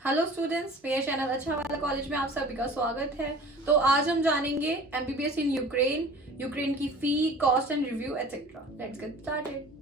Hello students, मेरे channel अच्छा वाला कॉलेज में आप सभी का स्वागत है। तो आज हम जानेंगे एमबीबीएस इन यूक्रेन की fee, cost and review etcetera. Let's get started.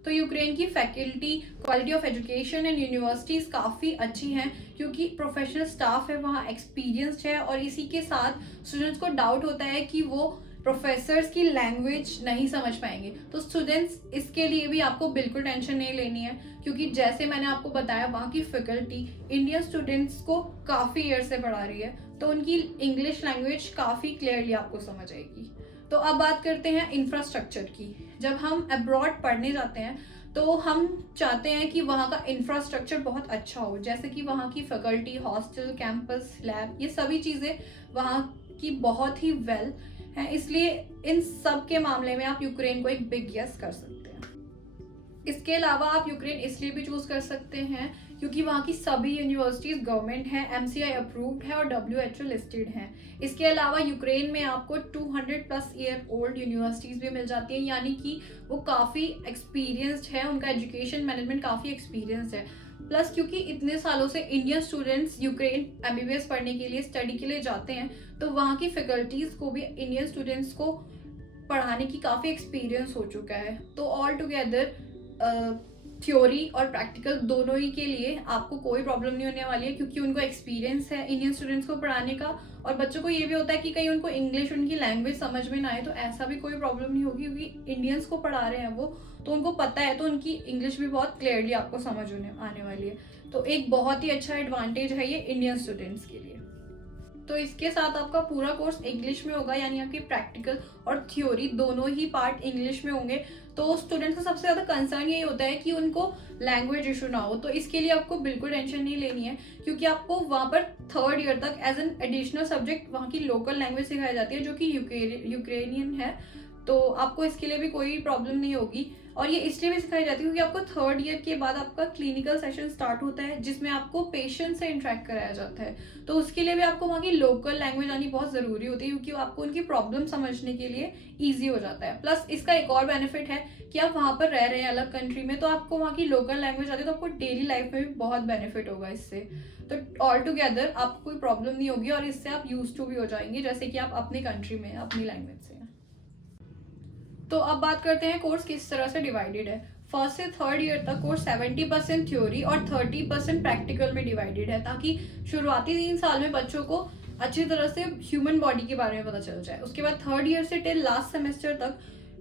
तो यूक्रेन की faculty, quality of education and universities काफ़ी अच्छी हैं क्योंकि प्रोफेशनल स्टाफ है वहाँ, एक्सपीरियंस्ड है। और इसी के साथ स्टूडेंट्स को डाउट होता है कि वो प्रोफेसर्स की लैंग्वेज नहीं समझ पाएंगे। तो स्टूडेंट्स, इसके लिए भी आपको बिल्कुल टेंशन नहीं लेनी है क्योंकि जैसे मैंने आपको बताया, वहाँ की फैकल्टी इंडियन स्टूडेंट्स को काफ़ी ईयर से पढ़ा रही है, तो उनकी इंग्लिश लैंग्वेज काफ़ी क्लियरली आपको समझ आएगी। तो अब बात करते हैं इंफ्रास्ट्रक्चर की। जब हम अब्रॉड पढ़ने जाते हैं तो हम चाहते हैं कि वहाँ का इंफ्रास्ट्रक्चर बहुत अच्छा हो, जैसे कि वहाँ की फैकल्टी, हॉस्टल, कैंपस, लैब, ये सभी चीज़ें वहाँ की बहुत ही वेल हैं। इसलिए इन सब के मामले में आप यूक्रेन को एक बिग यस कर सकते हैं। इसके अलावा आप यूक्रेन इसलिए भी चूज कर सकते हैं क्योंकि वहाँ की सभी यूनिवर्सिटीज गवर्नमेंट हैं, एमसीआई अप्रूव्ड है और डब्ल्यूएचओ लिस्टेड हैं। इसके अलावा यूक्रेन में आपको 200+ ईयर ओल्ड यूनिवर्सिटीज भी मिल जाती हैं, यानी कि वो काफ़ी एक्सपीरियंस्ड है, उनका एजुकेशन मैनेजमेंट काफ़ी एक्सपीरियंस्ड है। प्लस क्योंकि इतने सालों से इंडियन स्टूडेंट्स यूक्रेन एमबीबीएस पढ़ने के लिए, स्टडी के लिए जाते हैं, तो वहाँ की फैकल्टीज को भी इंडियन स्टूडेंट्स को पढ़ाने की काफ़ी एक्सपीरियंस हो चुका है। तो ऑल टुगेदर थ्योरी और प्रैक्टिकल दोनों ही के लिए आपको कोई प्रॉब्लम नहीं होने वाली है क्योंकि उनको एक्सपीरियंस है इंडियन स्टूडेंट्स को पढ़ाने का। और बच्चों को ये भी होता है कि कहीं उनको इंग्लिश, उनकी लैंग्वेज समझ में ना आए, तो ऐसा भी कोई प्रॉब्लम नहीं होगी क्योंकि इंडियंस को पढ़ा रहे हैं वो, तो उनको पता है, तो उनकी इंग्लिश भी बहुत क्लियरली आपको समझ आने वाली है। तो एक बहुत ही अच्छा एडवांटेज है ये इंडियन स्टूडेंट्स के लिए। तो इसके साथ आपका पूरा कोर्स इंग्लिश में होगा, यानी आपकी प्रैक्टिकल और थ्योरी दोनों ही पार्ट इंग्लिश में होंगे। तो स्टूडेंट्स का सबसे ज़्यादा कंसर्न यही होता है कि उनको लैंग्वेज इशू ना हो, तो इसके लिए आपको बिल्कुल टेंशन नहीं लेनी है क्योंकि आपको वहाँ पर 3rd ईयर तक एज एन एडिशनल सब्जेक्ट वहाँ की लोकल लैंग्वेज सिखाई जाती है जो कि यूक्रेनियन है। तो आपको इसके लिए भी कोई प्रॉब्लम नहीं होगी। और ये इसलिए भी सिखाई जाती है क्योंकि आपको 3rd ईयर के बाद आपका क्लिनिकल सेशन स्टार्ट होता है जिसमें आपको पेशेंट से इंटरेक्ट कराया जाता है, तो उसके लिए भी आपको वहाँ की लोकल लैंग्वेज आनी बहुत ज़रूरी होती है क्योंकि आपको उनकी प्रॉब्लम समझने के लिए ईजी हो जाता है। प्लस इसका एक और बेनिफिट है कि आप वहाँ पर रह रहे हैं अलग कंट्री में, तो आपको वहाँ की लोकल लैंग्वेज आती है, तो आपको डेली लाइफ में भी बहुत बेनिफिट होगा इससे। तो ऑल टुगेदर आपको कोई प्रॉब्लम नहीं होगी और इससे आप यूज टू भी हो जाएंगे जैसे कि आप अपनी कंट्री में अपनी लैंग्वेज से। तो अब बात करते हैं कोर्स किस तरह से डिवाइडेड है। 1st से 3rd ईयर तक कोर्स 70% थ्योरी और 30% प्रैक्टिकल में डिवाइडेड है, ताकि शुरुआती 3 साल में बच्चों को अच्छी तरह से ह्यूमन बॉडी के बारे में पता चल जाए। उसके बाद 3rd ईयर से टिल लास्ट सेमेस्टर तक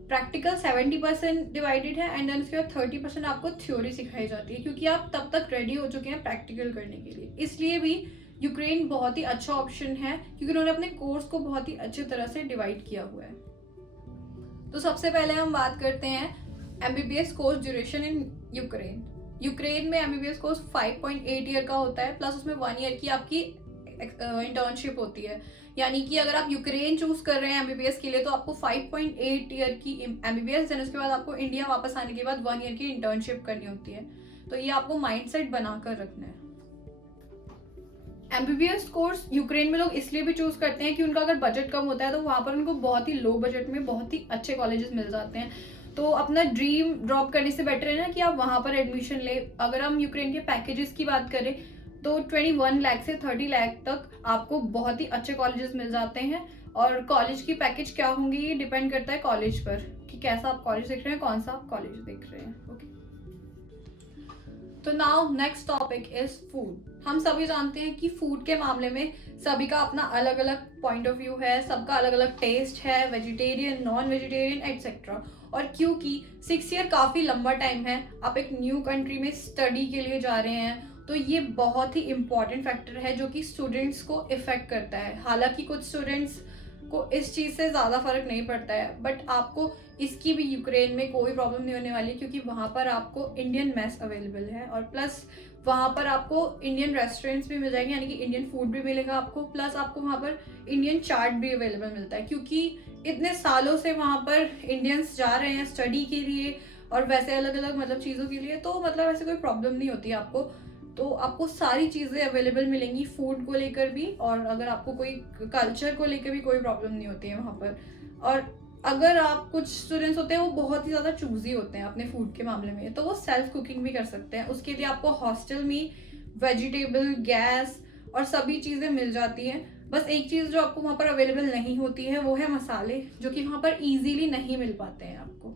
प्रैक्टिकल 70% डिवाइडेड है एंड देन उसके बाद 30% आपको थ्योरी सिखाई जाती है क्योंकि आप तब तक रेडी हो चुके हैं प्रैक्टिकल करने के लिए। इसलिए भी यूक्रेन बहुत ही अच्छा ऑप्शन है क्योंकि उन्होंने अपने कोर्स को बहुत ही अच्छी तरह से डिवाइड किया हुआ है। तो सबसे पहले हम बात करते हैं MBBS course duration in Ukraine में एमबीबीएस कोर्स 5.8 ईयर का होता है, प्लस उसमें 1 ईयर की आपकी इंटर्नशिप होती है। यानी कि अगर आप यूक्रेन चूज कर रहे हैं एमबीबीएस के लिए तो आपको 5.8 ईयर की एमबीबीएस, देन उसके बाद आपको इंडिया वापस आने के बाद 1 ईयर की इंटर्नशिप करनी होती है। तो ये आपको माइंडसेट बनाकर रखना है। एमबीबीएस कोर्स यूक्रेन में लोग इसलिए भी चूज करते हैं कि उनका अगर बजट कम होता है तो वहाँ पर उनको बहुत ही लो बजट में बहुत ही अच्छे कॉलेजेस मिल जाते हैं। तो अपना ड्रीम ड्रॉप करने से बेटर है ना कि आप वहाँ पर एडमिशन ले। अगर हम यूक्रेन के पैकेजेस की बात करें तो 21 लाख से 30 लाख तक आपको बहुत ही अच्छे कॉलेजेस मिल जाते हैं। और कॉलेज की पैकेज क्या होंगी ये डिपेंड करता है कॉलेज पर कि कैसा आप कॉलेज देख रहे हैं, कौन सा आप कॉलेज देख रहे हैं। ओके, तो now next topic is food. हम सभी जानते हैं कि फूड के मामले में सभी का अपना अलग अलग पॉइंट ऑफ व्यू है, सबका अलग अलग टेस्ट है, वेजिटेरियन, नॉन वेजिटेरियन एटसेट्रा। और क्योंकि 6 ईयर काफ़ी लंबा टाइम है, आप एक न्यू कंट्री में स्टडी के लिए जा रहे हैं, तो ये बहुत ही इम्पॉर्टेंट फैक्टर है जो कि स्टूडेंट्स को इफ़ेक्ट करता है। हालांकि कुछ स्टूडेंट्स को इस चीज़ से ज़्यादा फर्क नहीं पड़ता है, बट आपको इसकी भी यूक्रेन में कोई प्रॉब्लम नहीं होने वाली क्योंकि वहाँ पर आपको इंडियन मेस अवेलेबल है। और प्लस वहाँ पर आपको इंडियन रेस्टोरेंट्स भी मिल जाएंगे, यानी कि इंडियन फूड भी मिलेगा आपको, प्लस आपको वहाँ पर इंडियन चाट भी अवेलेबल मिलता है, क्योंकि इतने सालों से वहाँ पर इंडियंस जा रहे हैं स्टडी के लिए और वैसे अलग अलग मतलब चीज़ों के लिए, तो मतलब ऐसे कोई प्रॉब्लम नहीं होती है आपको। तो आपको सारी चीज़ें अवेलेबल मिलेंगी फूड को लेकर भी, और अगर आपको कोई कल्चर को लेकर भी कोई प्रॉब्लम नहीं होती है वहाँ पर। और अगर आप कुछ स्टूडेंट्स होते हैं वो बहुत ही ज़्यादा चूजी होते हैं अपने फूड के मामले में, तो वो सेल्फ कुकिंग भी कर सकते हैं। उसके लिए आपको हॉस्टल में वेजिटेबल, गैस और सभी चीज़ें मिल जाती हैं। बस एक चीज़ जो आपको वहाँ पर अवेलेबल नहीं होती है वो है मसाले, जो कि वहाँ पर ईजीली नहीं मिल पाते हैं आपको।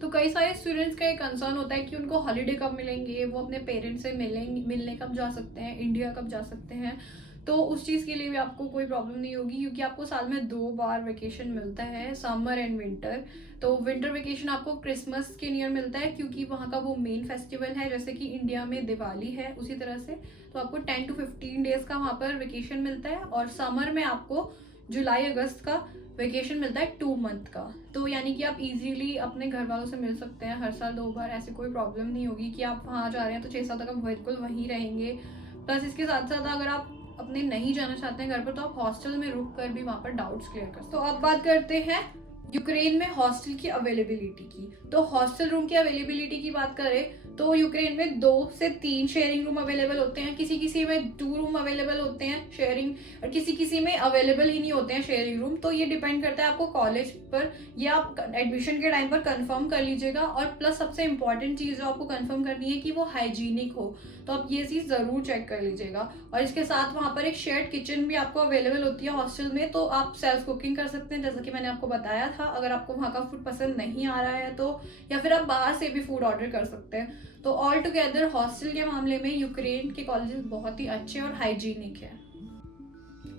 तो कई सारे स्टूडेंट्स का एक कंसर्न होता है कि उनको हॉलीडे कब मिलेंगे, वो अपने पेरेंट्स से मिलने कब जा सकते हैं, इंडिया कब जा सकते हैं। तो उस चीज़ के लिए भी आपको कोई प्रॉब्लम नहीं होगी, क्योंकि आपको साल में 2 बार वेकेशन मिलता है, समर एंड विंटर। तो विंटर वेकेशन आपको क्रिसमस के नियर मिलता है, क्योंकि वहाँ का वो मेन फेस्टिवल है, जैसे कि इंडिया में दिवाली है उसी तरह से। तो आपको 10 to 15 डेज का वहाँ पर वेकेशन मिलता है, और समर में आपको जुलाई अगस्त का वेकेशन मिलता है 2 मंथ का। तो यानी कि आप इजीली अपने घर वालों से मिल सकते हैं हर साल 2 बार, ऐसे कोई प्रॉब्लम नहीं होगी कि आप वहाँ जा रहे हैं तो 6 साल तक आप बिल्कुल वहीं रहेंगे। प्लस इसके साथ साथ अगर आप अपने नहीं जाना चाहते हैं घर पर, तो आप हॉस्टल में रुक कर भी वहाँ पर डाउट्स क्लियर कर सकते हैं। तो अब बात करते हैं यूक्रेन में हॉस्टल की अवेलेबिलिटी की। तो हॉस्टल रूम की अवेलेबिलिटी की बात करें तो यूक्रेन में 2 से 3 शेयरिंग रूम अवेलेबल होते हैं, किसी किसी में 2 रूम अवेलेबल होते हैं शेयरिंग, और किसी किसी में अवेलेबल ही नहीं होते हैं शेयरिंग रूम। तो ये डिपेंड करता है आपको कॉलेज पर, या आप एडमिशन के टाइम पर कंफर्म कर लीजिएगा। और प्लस सबसे इंपॉर्टेंट चीज़ जो आपको कंफर्म करनी है कि वो हाइजीनिक हो, तो आप ये चीज़ ज़रूर चेक कर लीजिएगा। और इसके साथ वहाँ पर एक शेयर्ड किचन भी आपको अवेलेबल होती है हॉस्टल में, तो आप सेल्फ कुकिंग कर सकते हैं, जैसा कि मैंने आपको बताया था। अगर आपको वहाँ का फूड पसंद नहीं आ रहा है तो, या फिर आप बाहर से भी फूड ऑर्डर कर सकते हैं। तो ऑल टुगेदर हॉस्टल के मामले में यूक्रेन के कॉलेजेस बहुत ही अच्छे और हाइजीनिक है।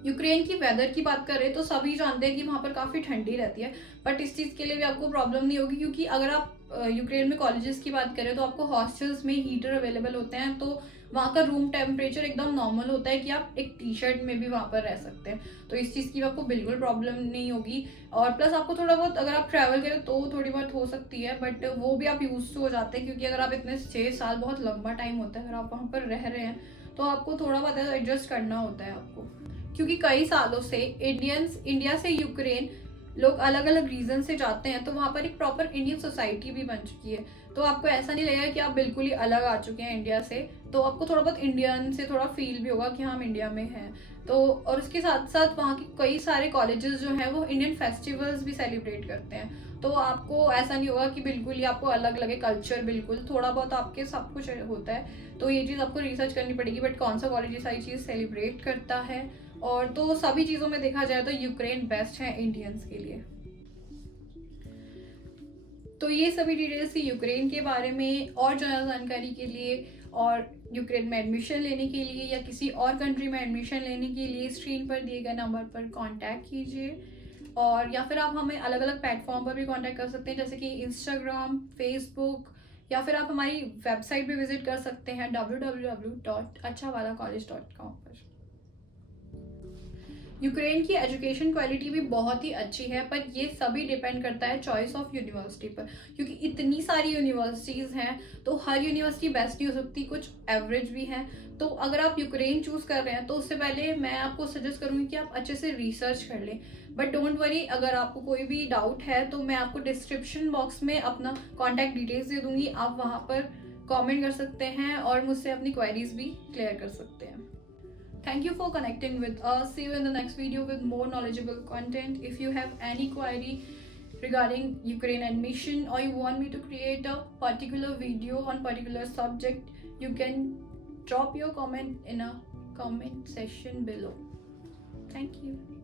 यूक्रेन की वेदर की बात करें तो सभी जानते हैं कि वहाँ पर काफ़ी ठंडी रहती है, बट इस चीज़ के लिए भी आपको प्रॉब्लम नहीं होगी, क्योंकि अगर आप यूक्रेन में कॉलेजेस की बात करें तो आपको हॉस्टल्स में हीटर अवेलेबल होते हैं। तो वहाँ का रूम टेम्परेचर एकदम नॉर्मल होता है कि आप एक टी शर्ट में भी वहाँ पर रह सकते हैं। तो इस चीज़ की आपको बिल्कुल प्रॉब्लम नहीं होगी। और प्लस आपको थोड़ा बहुत अगर आप ट्रैवल करें तो थोड़ी बहुत हो सकती है, बट वो भी आप यूज टू हो जाते हैं, क्योंकि अगर आप इतने 6 साल बहुत लंबा टाइम होता है अगर आप वहाँ पर रह रहे हैं, तो आपको थोड़ा बहुत एडजस्ट करना होता है आपको। क्योंकि कई सालों से इंडिया से यूक्रेन लोग अलग अलग रीजन से जाते हैं, तो वहाँ पर एक प्रॉपर इंडियन सोसाइटी भी बन चुकी है। तो आपको ऐसा नहीं लगेगा कि आप बिल्कुल ही अलग आ चुके हैं इंडिया से, तो आपको थोड़ा बहुत इंडियन से थोड़ा फील भी होगा कि हम इंडिया में हैं। तो और उसके साथ साथ वहाँ के कई सारे कॉलेजेस जो हैं वो इंडियन फेस्टिवल्स भी सेलिब्रेट करते हैं। तो आपको ऐसा नहीं होगा कि बिल्कुल ही आपको अलग लगे कल्चर, बिल्कुल थोड़ा बहुत आपके सब कुछ होता है। तो ये चीज़ आपको रिसर्च करनी पड़ेगी, बट कौन सा कॉलेज ये सारी चीज़ सेलिब्रेट करता है। और तो सभी चीज़ों में देखा जाए तो यूक्रेन बेस्ट है इंडियंस के लिए। तो ये सभी डिटेल्स थी यूक्रेन के बारे में। और ज़्यादा जानकारी के लिए और यूक्रेन में एडमिशन लेने के लिए या किसी और कंट्री में एडमिशन लेने के लिए स्क्रीन पर दिए गए नंबर पर कांटेक्ट कीजिए, और या फिर आप हमें अलग अलग प्लेटफॉर्म पर भी कांटेक्ट कर सकते हैं, जैसे कि इंस्टाग्राम, फेसबुक, या फिर आप हमारी वेबसाइट भी विजिट कर सकते हैं www.achawalacollege.com पर। यूक्रेन की एजुकेशन क्वालिटी भी बहुत ही अच्छी है, पर ये सभी डिपेंड करता है चॉइस ऑफ यूनिवर्सिटी पर, क्योंकि इतनी सारी यूनिवर्सिटीज़ हैं तो हर यूनिवर्सिटी बेस्ट नहीं हो सकती, कुछ एवरेज भी हैं। तो अगर आप यूक्रेन चूज़ कर रहे हैं तो उससे पहले मैं आपको सजेस्ट करूँगी कि आप अच्छे से रिसर्च कर लें। बट डोंट वरी, अगर आपको कोई भी डाउट है तो मैं आपको डिस्क्रिप्शन बॉक्स में अपना कॉन्टैक्ट डिटेल्स दे दूँगी, आप वहाँ पर कॉमेंट कर सकते हैं और मुझसे अपनी क्वेरीज भी क्लियर कर सकते हैं। Thank you for connecting with us. See you in the next video with more knowledgeable content. If you have any query regarding Ukraine admission, or you want me to create a particular video on particular subject, you can drop your comment in a comment section below. Thank you.